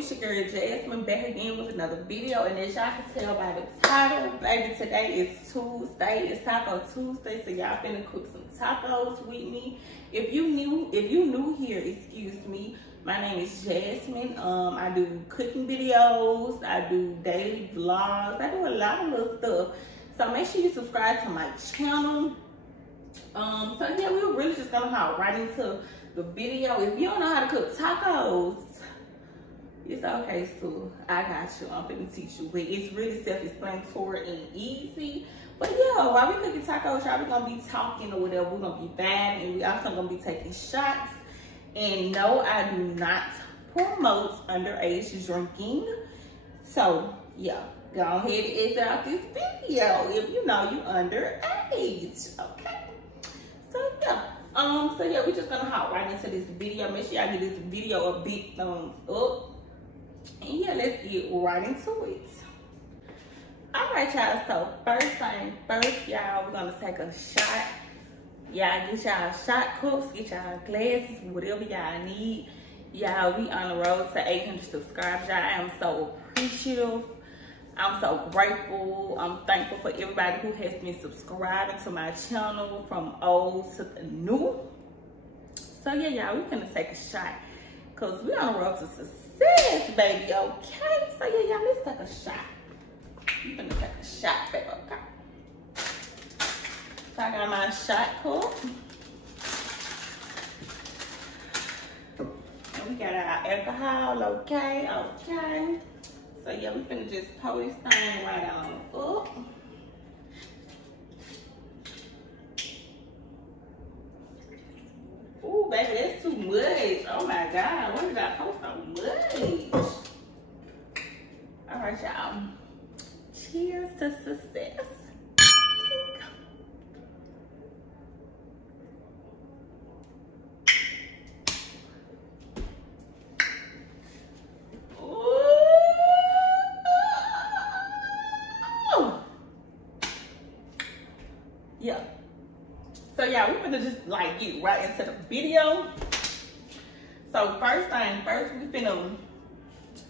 it's your girl Jasmine back again with another video. And as y'all can tell by the title, baby, today is Tuesday. It's Taco Tuesday, so y'all finna cook some tacos with me. If you new here, excuse me. My name is Jasmine. I do cooking videos, I do daily vlogs, I do a lot of little stuff. So make sure you subscribe to my channel. So yeah, we're really just gonna hop right into the video. If you don't know how to cook tacos, it's okay, so I got you. I'm gonna teach you, but it's really self-explanatory and easy. But yeah, while we cooking tacos, y'all, we're gonna be talking or whatever. We're gonna be vibing, and we also gonna be taking shots. And no, I do not promote underage drinking. So yeah, go ahead and exit out this video if you know you underage. Okay. So yeah, we're just gonna hop right into this video. Make sure y'all give this video a big thumbs up. And yeah, let's get right into it. All right, y'all, so first thing first, y'all, we're gonna take a shot. Y'all get y'all shot cups, get y'all glasses, whatever y'all need. Y'all, we on the road to 800 subscribers. Y'all, I am so appreciative. I'm so grateful. I'm thankful for everybody who has been subscribing to my channel from old to the new. So yeah, y'all, we're gonna take a shot because we're on the road to success, baby, okay? So yeah, y'all, let's take a shot. We're gonna take a shot, baby, okay? So I got my shot cup. And we got our alcohol, okay? So yeah, we finna just pour this thing right on up. Ooh, baby, that's too much. Oh my God, when did I pour so much? All right, y'all. Cheers to success. Yeah. So yeah, we're gonna just like get right into the video. So first thing first, we finna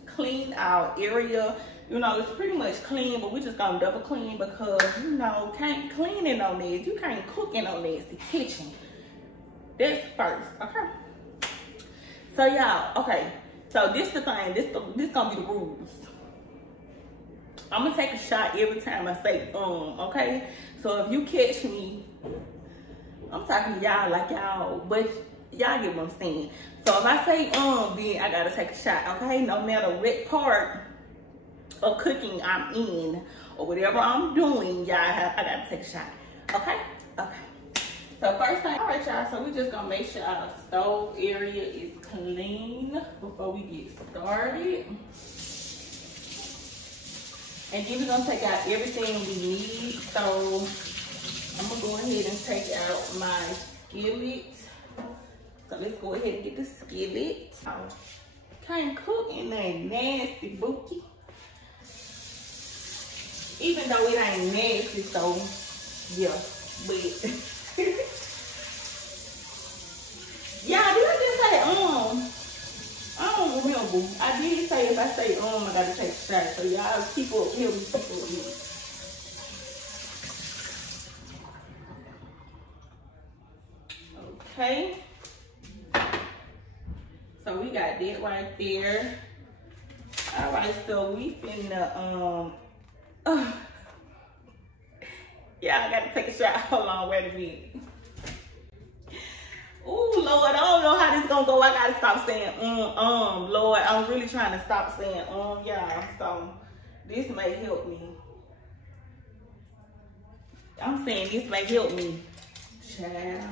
clean our area. You know, it's pretty much clean, but we just gonna double clean because, you know, can't clean in no mess. You can't cook in no nasty kitchen. That's first, okay? So y'all, okay. So this the thing, this gonna be the rules. I'm gonna take a shot every time I say okay? So if you catch me, I'm talking to y'all like y'all, but y'all get what I'm saying. So if I say then I gotta take a shot, okay? No matter what part of cooking I'm in or whatever I'm doing, y'all, I gotta take a shot, okay? Okay. So first thing, all right, y'all, so we just gonna make sure our stove area is clean before we get started. And then we're gonna take out everything we need. So I'm gonna go ahead and take out my skillet. So let's go ahead and get the skillet. Can't cook in that nasty bookie. Even though it ain't nasty, so yeah, but yeah, did I just say I don't remember. I did say if I say I gotta take a shot. So y'all keep up here with me. Okay. So we got that right there. All right, so we finna yeah, I gotta take a shot. Hold on, wait a minute. Oh Lord, I don't know how this gonna go. I gotta stop saying Lord, I'm really trying to stop saying y'all. So this may help me. I'm saying this may help me. Child.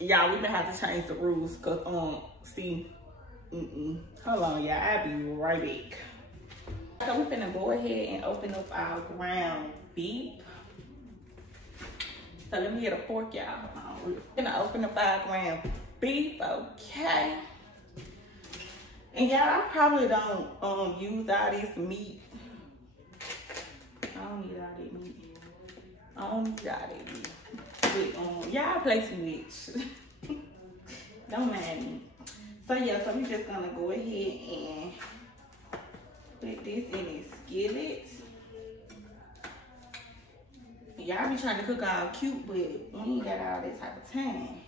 Y'all, we gonna have to change the rules because see, hold on, y'all, I'll be right back. So we're gonna go ahead and open up our ground beef. So let me get a fork, y'all. We're gonna open up our ground beef, okay? And yeah, I probably don't use all this meat. I don't need all that meat. I don't need all that meat. But y'all play too much. Don't mind me. So yeah, so we just gonna go ahead and put this in a skillet. Y'all be trying to cook all cute, but we ain't got all that type of time.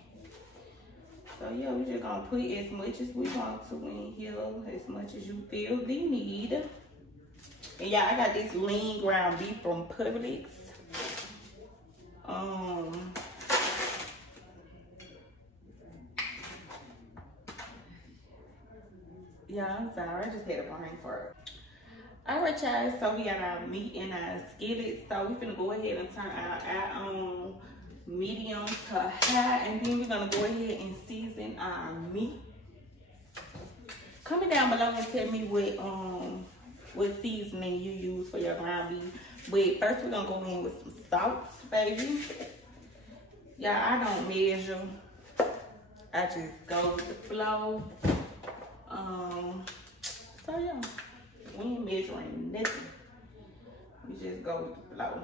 So yeah, we just gonna put as much as we want to in here, as much as you feel the need. And yeah, I got this lean ground beef from Publix. Yeah, I'm sorry, I just had a brain fart. Alright, y'all, so we got our meat in our skillet. So we finna go ahead and turn our medium to high, and then we're gonna go ahead and season our meat. Comment down below and tell me what seasoning you use for your ground beef. But first we're gonna go in with some salt, baby. Yeah, I don't measure. I just go with the flow. So yeah, we ain't measuring nothing. We just go with the flow.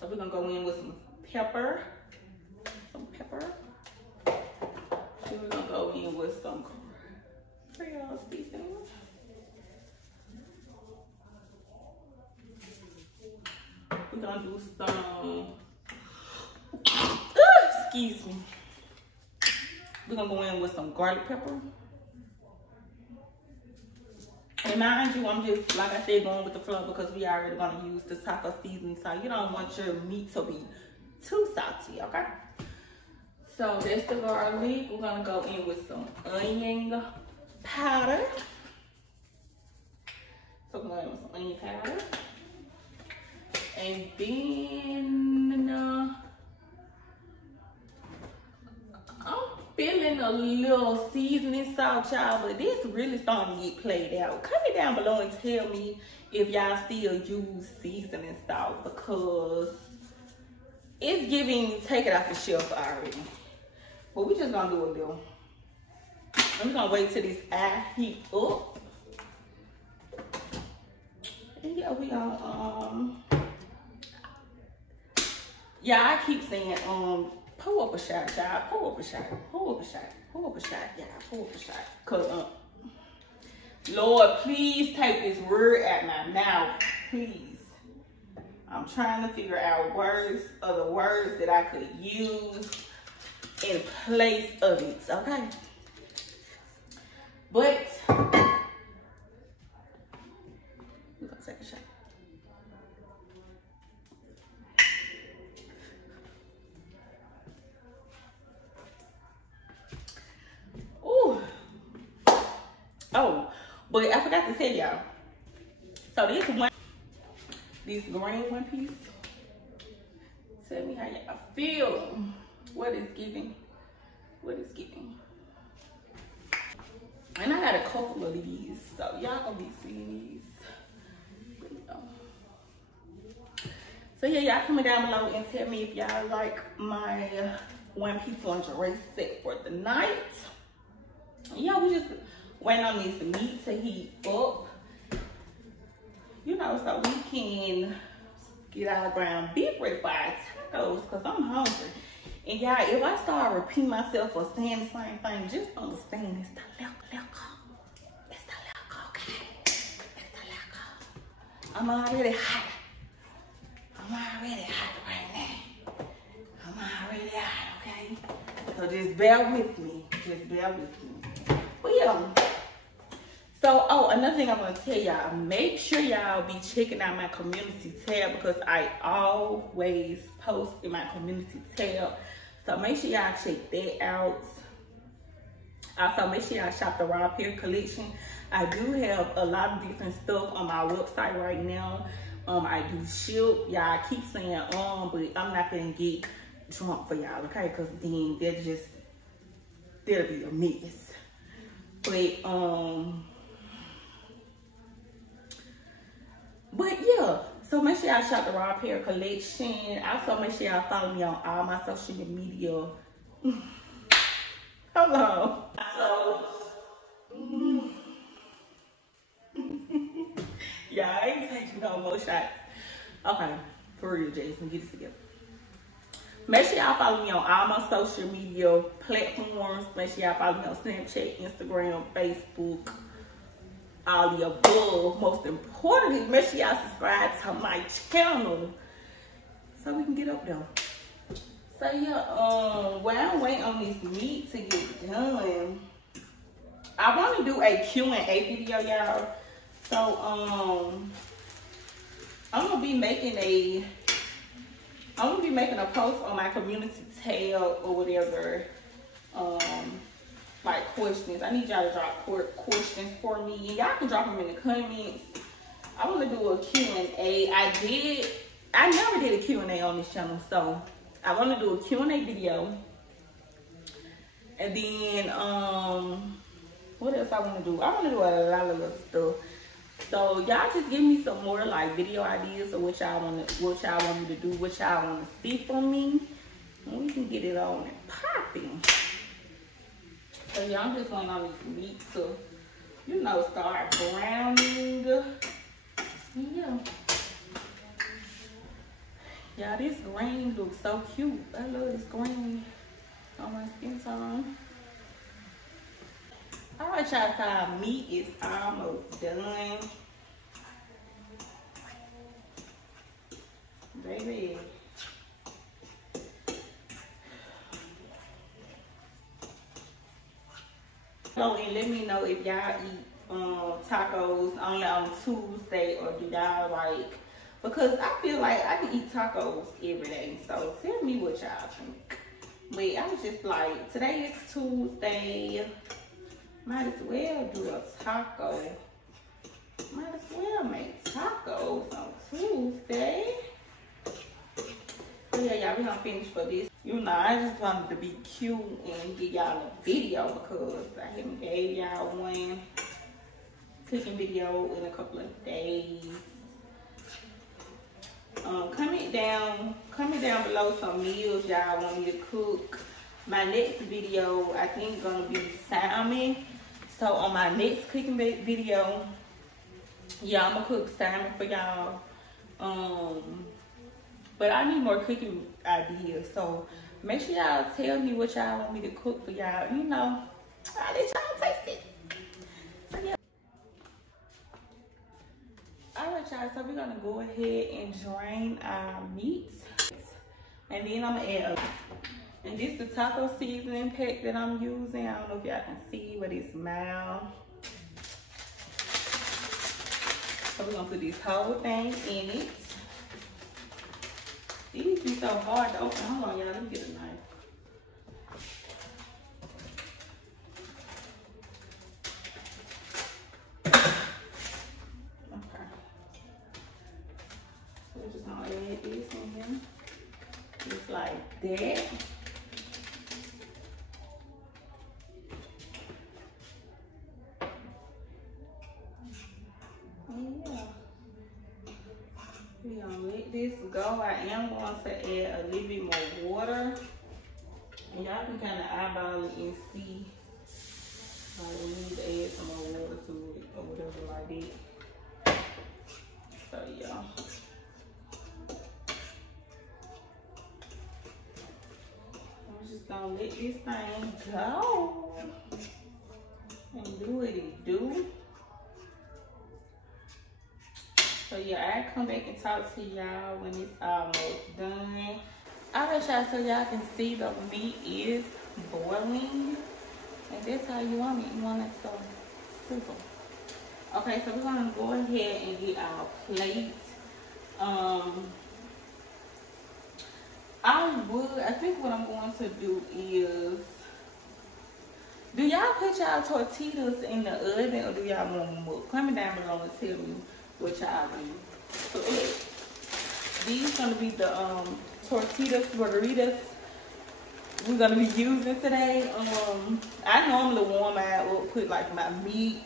So we're gonna go in with some pepper. Then we're gonna go in with some Creole seasoning. We're gonna do some, excuse me. We're gonna go in with some garlic pepper. And mind you, I'm just, like I said, going with the flow because we already gonna use the taco seasoning, so you don't want your meat to be too salty, okay? So that's the garlic. We're gonna go in with some onion powder. So we're going in with some onion powder. And then I'm feeling a little seasoning salt, y'all, but this really starting to get played out. Comment down below and tell me if y'all still use seasoning salt, because it's giving take it off the shelf already. But we just gonna do a little. I'm gonna wait till this eye heat up. And yeah, we gonna yeah, I keep saying pull up a shot, y'all. Pull up a shot. Pull up a shot. Pull up a shot, y'all. Pull up a shot. Cause Lord, please take this word out my mouth, please. I'm trying to figure out words, other words that I could use in place of it, okay? But we're gonna take a shot. Ooh. Oh, but I forgot to tell y'all. So this green one piece. Tell me how y'all feel. What is giving? What is giving? And I got a couple of these, so y'all gonna be seeing these. So yeah, y'all comment down below and tell me if y'all like my one-piece lingerie set for the night. Yeah, we just waiting on this meat to heat up, you know, so we can get our ground beef ready for our tacos, because I'm hungry. And y'all, if I start repeating myself or saying the same thing, just understand it's the liquor. It's the liquor, okay? It's the liquor. I'm already hot. I'm already hot right now. I'm already hot, okay? So just bear with me. Just bear with me. But yeah. So, oh, another thing I want to tell y'all, make sure y'all be checking out my community tab, because I always post in my community tab. So make sure y'all check that out. Also, make sure y'all shop the Raw Apparel collection. I do have a lot of different stuff on my website right now. I do ship. Y'all keep saying but I'm not gonna get drunk for y'all, okay? Because then that'll be a mess. But yeah, so make sure y'all shop the Raw Apparel collection. Also, make sure y'all follow me on all my social media. Hold on. So, Yeah, I ain't taking no more shots. Okay, for real, Jason, get it together. Make sure y'all follow me on all my social media platforms. Make sure y'all follow me on Snapchat, Instagram, Facebook, all the above. Most importantly, make sure y'all subscribe to my channel so we can get up there. So yeah, while I'm waiting on this meat to get done, I want to do a Q&A video, y'all. So I'm gonna be making a post on my community tab or whatever, like questions. I need y'all to drop questions for me, and y'all can drop them in the comments. I want to do a Q&A. I never did a Q&A on this channel, so I want to do a Q&A video. And then what else I want to do? I want to do a lot of little stuff. So y'all just give me some more like video ideas of what y'all want me to do, what y'all want to see from me, and we can get it on and popping. So y'all, I'm just going on this meat to, you know, start browning. Yeah. Y'all, this green looks so cute. I love this green on my skin tone. All right, y'all, so our meat is almost done. Baby. So, and let me know if y'all eat tacos only on Tuesday, or do y'all like, because I feel like I can eat tacos every day. So tell me what y'all think. But I was just like, today is Tuesday. Might as well do a taco. Might as well make tacos on Tuesday. So yeah, y'all, we gonna finish for this. You know, I just wanted to be cute and give y'all a video because I haven't gave y'all one cooking video in a couple of days. Comment down below some meals y'all want me to cook. My next video, I think, gonna be salmon. So on my next cooking video, yeah, I'm gonna cook salmon for y'all. But I need more cooking ideas. So make sure y'all tell me what y'all want me to cook for y'all. You know, I'll let y'all taste it. So yeah. Alright, y'all, so we're gonna go ahead and drain our meat. And then I'm gonna add and this is the taco seasoning pack that I'm using. I don't know if y'all can see, but it's mild. So we're gonna put this whole thing in it. These be so hard to open. Hold on, y'all, let me get a knife. Add this in here, just like that. Yeah, we're gonna let this go. I am going to add a little bit more water, and y'all can kind of eyeball it and see. Like, we need to add some more water to it or whatever like that. So yeah. Gonna let this thing go and do what it do. So yeah, I'll come back and talk to y'all when it's almost done. Alright, y'all, so y'all can see the meat is boiling, and that's how you want it. You want it to sizzle. Okay, so we're gonna go ahead and get our plate. I think what I'm going to do is, do y'all put y'all tortillas in the oven or do y'all want them up? Comment down below and tell me what y'all do. So these gonna be the tortillas we're gonna be using today. I normally warm mine up, put like my meat,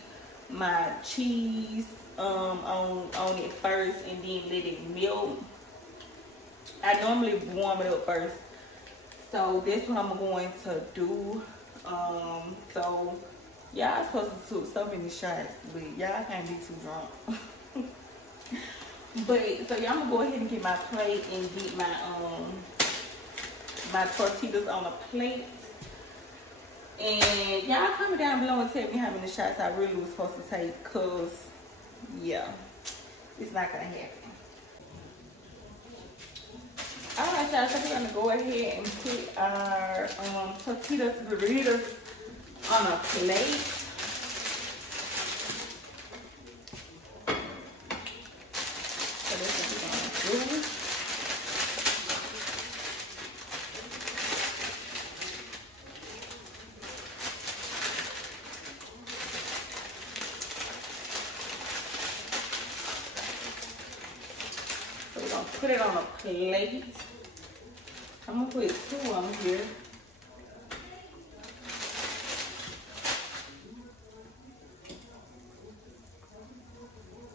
my cheese on it first, and then let it melt. I normally warm it up first, so that's what I'm going to do. So y'all supposed to do so many shots, but y'all can't be too drunk. But so y'all, I'm gonna go ahead and get my plate and get my my tortillas on a plate. And y'all comment down below and tell me how many shots I really was supposed to take, cause yeah, it's not gonna happen. Alright y'all, so we're gonna go ahead and put our tortillas burritos on a plate. So that's what we're gonna do. So we're gonna put it on a plate. I'm gonna put 2 on here.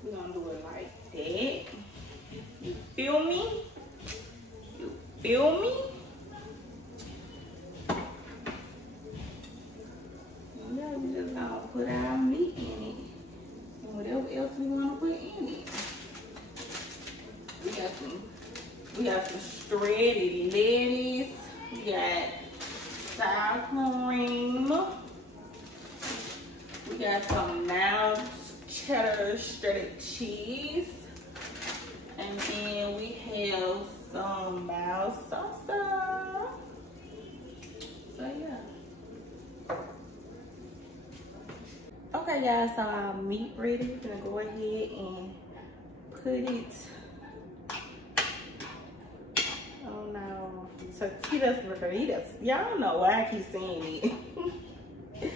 We're gonna do it like that. You feel me? You feel me? Yeah, we just gonna put our meat in it. And whatever else we wanna put in it. We got some shredded lettuce. We got sour cream. We got some now cheddar shredded cheese. And then we have some mild salsa. So yeah. Okay guys, so our meat ready. We're gonna go ahead and put it on our tortillas burritos. Y'all don't know why I keep saying it.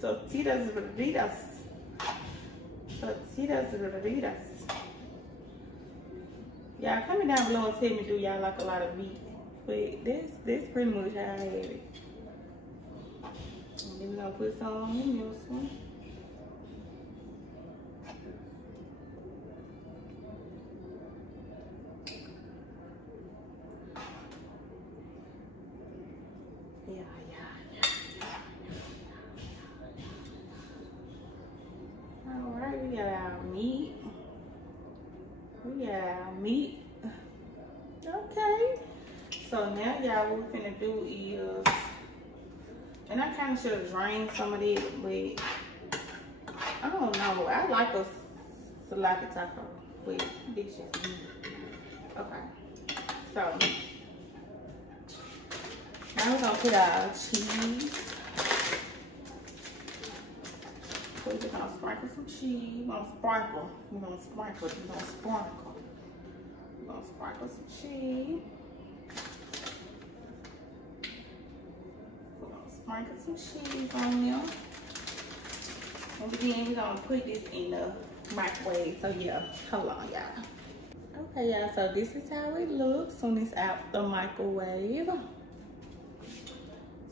Tortillas burritos. Tortillas burritos. Y'all comment down below and tell me, do y'all like a lot of meat? But that's pretty much how I have it. And then we're gonna put some on in this one. Alright, we got our meat. Okay. So now, y'all, what we're finna do is, and I kind of should have drained some of it, but I don't know. I like a salami taco, but this is me. Okay. So now we're gonna put our cheese. So we're gonna sprinkle some cheese. We're gonna sprinkle some cheese. We're gonna sprinkle some cheese on them. And then we're gonna put this in the microwave. So yeah, hold on y'all. Okay y'all, so this is how it looks when it's out the microwave.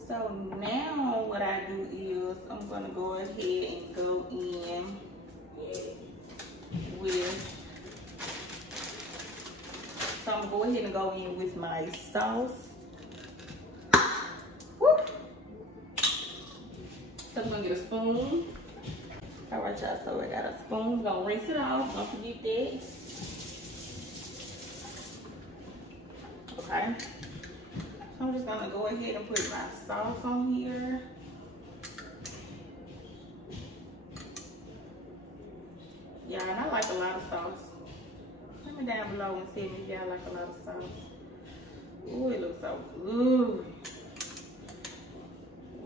So now what I do is I'm gonna go ahead and go in with, so I'm gonna go ahead and go in with my sauce. Woo. So I'm gonna get a spoon. All right, y'all, so I got a spoon. I'm gonna rinse it off, don't forget that. Okay. I'm just gonna go ahead and put my sauce on here. Yeah, and I like a lot of sauce. Comment down below and tell me if y'all like a lot of sauce. Ooh, it looks so good.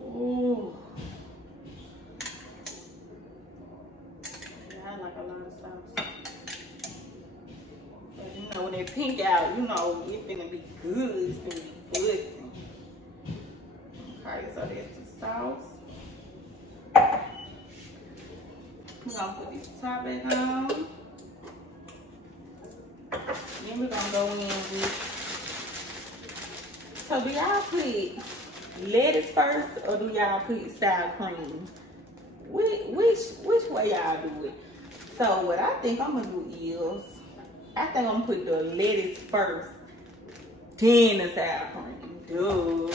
Ooh. Yeah, I like a lot of sauce. But you know, when they pink out, you know, it's gonna be good. It's gonna be good. Okay, so there's the sauce. We're gonna put this top back on. Then we're gonna go in with, so do y'all put lettuce first or do y'all put sour cream? Which way y'all do it? So what I think I'm gonna do is, I think I'm gonna put the lettuce first, then the sour cream. Duh.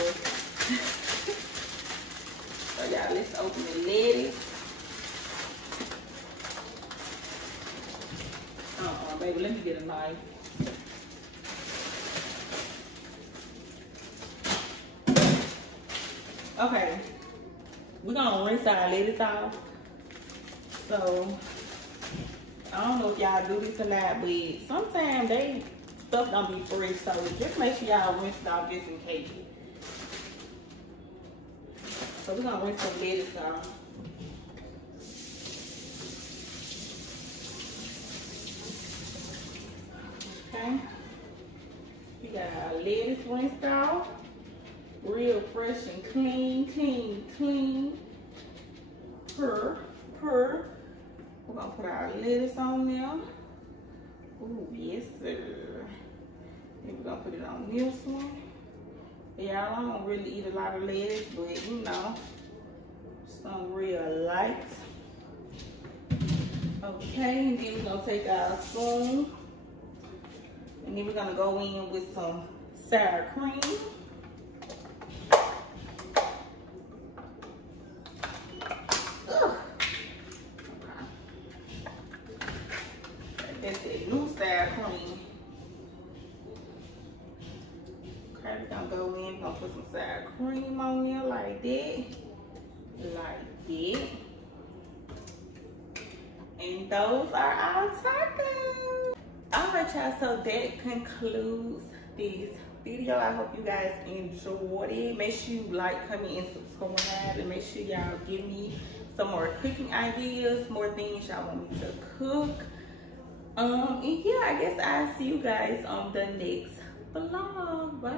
So y'all, let's open the lettuce. baby. Let me get a knife. Okay, we're gonna rinse our lettuce off. So I don't know if y'all do this or not, but sometimes stuff don't be fresh. So just make sure y'all rinse it off just in case. So we're gonna rinse some lettuce off. Okay, we got our lettuce rinsed off. Real fresh and clean. Purr. We're gonna put our lettuce on there. Ooh, yes sir. Then we're gonna put it on this one. Y'all, I don't really eat a lot of lettuce, but you know, some real light. Okay, and then we're gonna take our spoon, and then we're gonna go in with some sour cream. That's the new sour cream. Okay, we're gonna go in, we're gonna put some sour cream on there like that. And those are our tacos. Alright y'all, so that concludes this video. I hope you guys enjoyed it. Make sure you like, comment, and subscribe, and make sure y'all give me some more cooking ideas, more things y'all want me to cook. And yeah, I guess I'll see you guys on the next vlog. Bye.